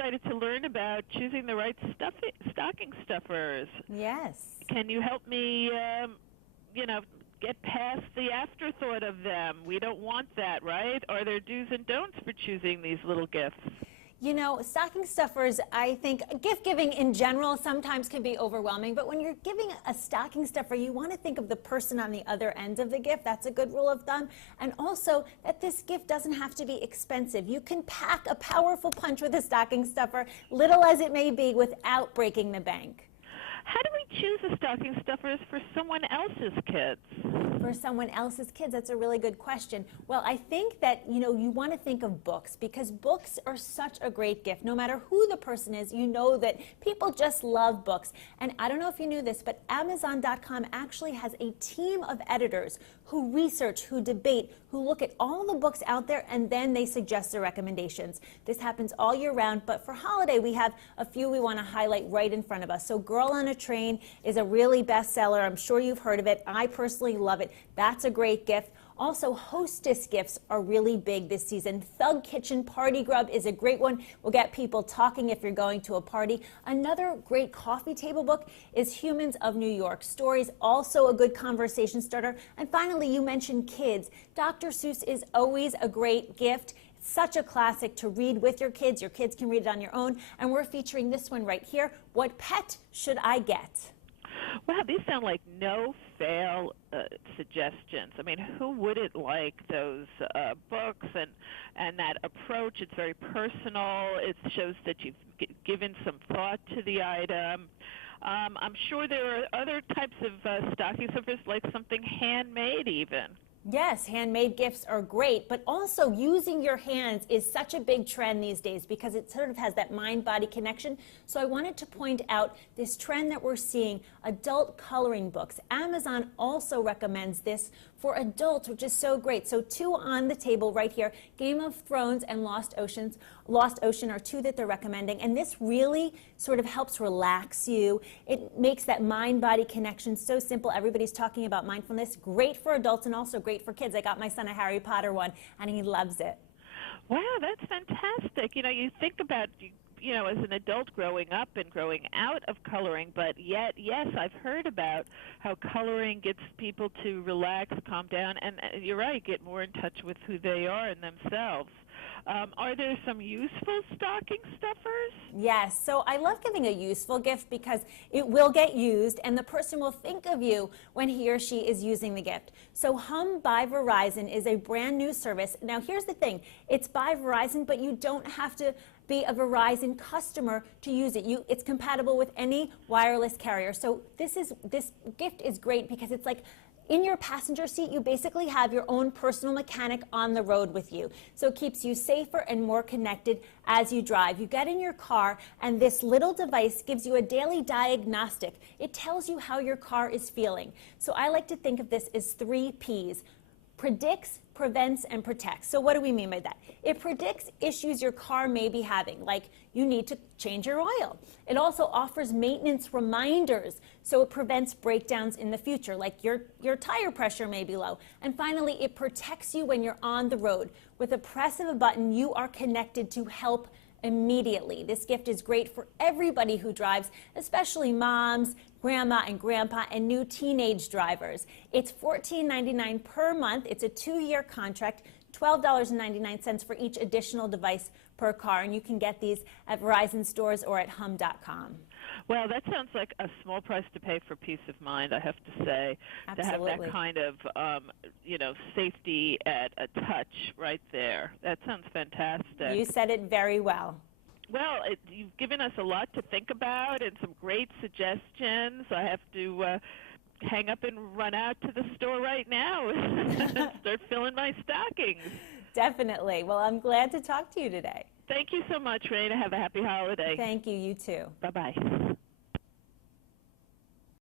excited to learn about choosing the right stocking stuffers. Yes. Can you help me, get past the afterthought of them? We don't want that, right? Are there do's and don'ts for choosing these little gifts? You know, stocking stuffers, I think gift giving in general sometimes can be overwhelming, but when you're giving a stocking stuffer, you want to think of the person on the other end of the gift. That's a good rule of thumb. And also that this gift doesn't have to be expensive. You can pack a powerful punch with a stocking stuffer, little as it may be, without breaking the bank. How do we choose the stocking stuffers for someone else's kids? For someone else's kids, that's a really good question. Well, I think that, you want to think of books, because books are such a great gift. No matter who the person is, you know that people just love books. And I don't know if you knew this, but Amazon.com actually has a team of editors who research, who debate, who look at all the books out there, and then they suggest their recommendations. This happens all year round, but for holiday, we have a few we want to highlight right in front of us. So Girl on a Train is a really bestseller. I'm sure you've heard of it. I personally love it. That's a great gift. Also, hostess gifts are really big this season. Thug Kitchen Party Grub is a great one. We'll get people talking if you're going to a party. Another great coffee table book is Humans of New York. Stories, also a good conversation starter. And finally, you mentioned kids. Dr. Seuss is always a great gift. Such a classic to read with your kids. Your kids can read it on your own. And we're featuring this one right here. What pet should I get? Wow, these sound like no-fail suggestions. I mean, who wouldn't like those books and that approach? It's very personal. It shows that you've given some thought to the item. I'm sure there are other types of stocking stuffers, like something handmade even. Yes, handmade gifts are great, but also using your hands is such a big trend these days because it sort of has that mind-body connection. So I wanted to point out this trend that we're seeing, adult coloring books. Amazon also recommends this for adults, which is so great. So two on the table right here, Game of Thrones and Lost Ocean are two that they're recommending. And this really sort of helps relax you. It makes that mind-body connection so simple. Everybody's talking about mindfulness. Great for adults and also great for kids. I got my son a Harry Potter one, and he loves it. Wow, that's fantastic. You think about, as an adult growing up and growing out of coloring, but yet, yes, I've heard about how coloring gets people to relax, calm down, and you're right, get more in touch with who they are and themselves. Are there some useful stocking stuffers? Yes, so I love giving a useful gift because it will get used and the person will think of you when he or she is using the gift. So Hum by Verizon is a brand new service. Now here's the thing, it's by Verizon, but you don't have to be a Verizon customer to use it. It's compatible with any wireless carrier. So this gift is great because it's like in your passenger seat, you basically have your own personal mechanic on the road with you. So it keeps you safer and more connected as you drive. You get in your car, and this little device gives you a daily diagnostic. It tells you how your car is feeling. So I like to think of this as 3 Ps. Predicts, prevents, and protects. So what do we mean by that? It predicts issues your car may be having, like you need to change your oil. It also offers maintenance reminders, so it prevents breakdowns in the future, like your tire pressure may be low. And finally, it protects you when you're on the road. With a press of a button, you are connected to help immediately. This gift is great for everybody who drives, especially moms, grandma and grandpa, and new teenage drivers. It's $14.99 per month. It's a 2-year contract, $12.99 for each additional device per car, and you can get these at Verizon stores or at hum.com. Well, that sounds like a small price to pay for peace of mind, I have to say. Absolutely. To have that kind of, safety at a touch right there. That sounds fantastic. You said it very well. Well, you've given us a lot to think about and some great suggestions. I have to hang up and run out to the store right now and start filling my stockings. Definitely. Well, I'm glad to talk to you today. Thank you so much, Raina. Have a happy holiday. Thank you. You too. Bye-bye.